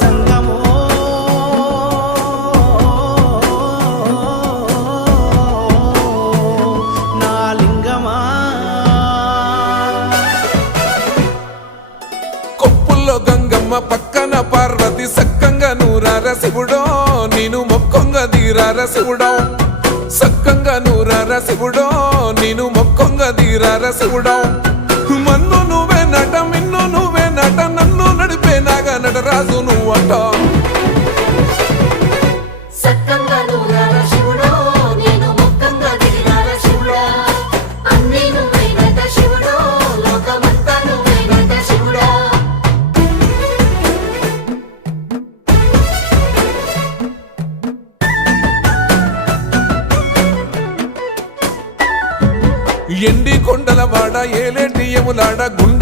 జంగమో నా లింగమా కొప్పుల్లో గంగమ్మ పక్కన పార్వతి సక్కంగా నూరార శివుడో నేను మొక్కంగా తీరార శివుడో సక్కంగా నూరార శివుడో నేను మొక్కంగా తీరార శివుడో మన్ను నువ్వే నట మిన్ను నువ్వే నట నన్ను నడిపే నాగా నటరాజు నువ్వట ఎండి కొండల వాడ ఏలేటి యములాడ గుండె